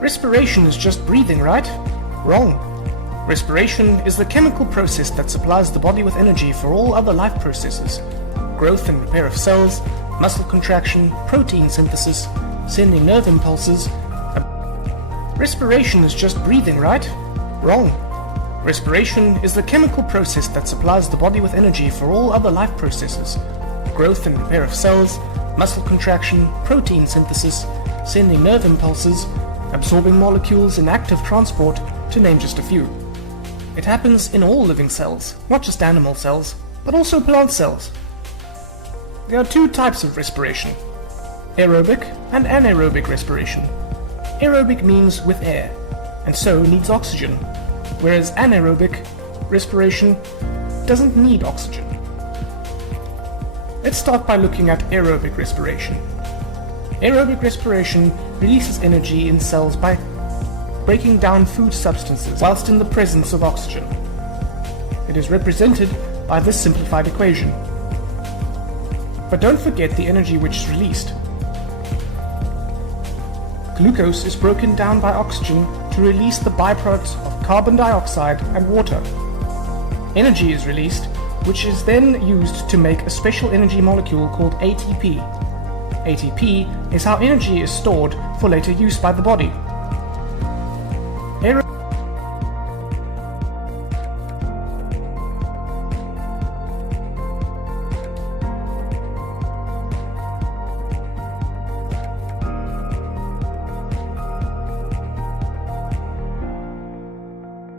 Respiration is just breathing, right? Wrong. Respiration is the chemical process that supplies the body with energy for all other life processes. Growth and repair of cells, muscle contraction, protein synthesis, sending nerve impulses. Respiration is just breathing, right? Wrong. Respiration is the chemical process that supplies the body with energy for all other life processes. Growth and repair of cells, muscle contraction, protein synthesis, sending nerve impulses, absorbing molecules in active transport, to name just a few. It happens in all living cells, not just animal cells, but also plant cells. There are two types of respiration: aerobic and anaerobic respiration. Aerobic means with air, and so needs oxygen, whereas anaerobic respiration doesn't need oxygen. Let's start by looking at aerobic respiration. Aerobic respiration releases energy in cells by breaking down food substances whilst in the presence of oxygen. It is represented by this simplified equation. But don't forget the energy which is released. Glucose is broken down by oxygen to release the byproducts of carbon dioxide and water. Energy is released, which is then used to make a special energy molecule called ATP. ATP is how energy is stored for later use by the body.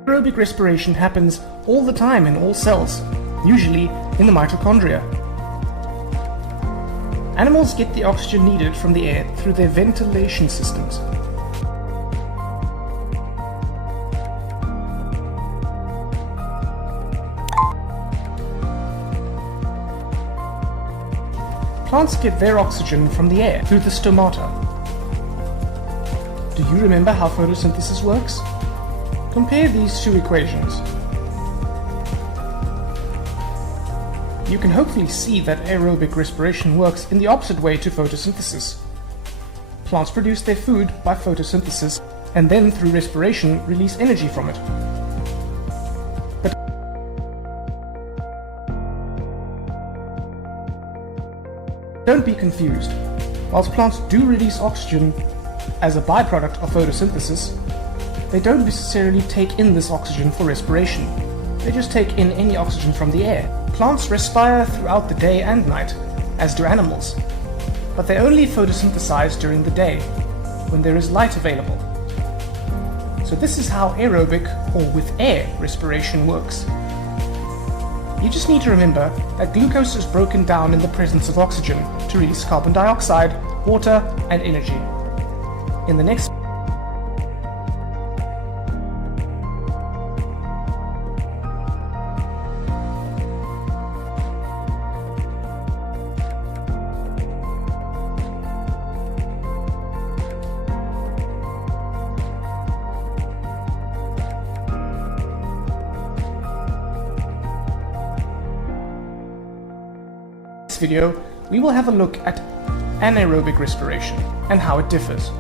Aerobic respiration happens all the time in all cells, usually in the mitochondria. Animals get the oxygen needed from the air through their ventilation systems. Plants get their oxygen from the air through the stomata. Do you remember how photosynthesis works? Compare these two equations. You can hopefully see that aerobic respiration works in the opposite way to photosynthesis. Plants produce their food by photosynthesis and then through respiration release energy from it. But don't be confused. Whilst plants do release oxygen as a byproduct of photosynthesis, they don't necessarily take in this oxygen for respiration. They just take in any oxygen from the air. Plants respire throughout the day and night, as do animals, but they only photosynthesize during the day, when there is light available. So this is how aerobic, or with air, respiration works. You just need to remember that glucose is broken down in the presence of oxygen to release carbon dioxide, water, and energy. In the next video, we will have a look at anaerobic respiration and how it differs.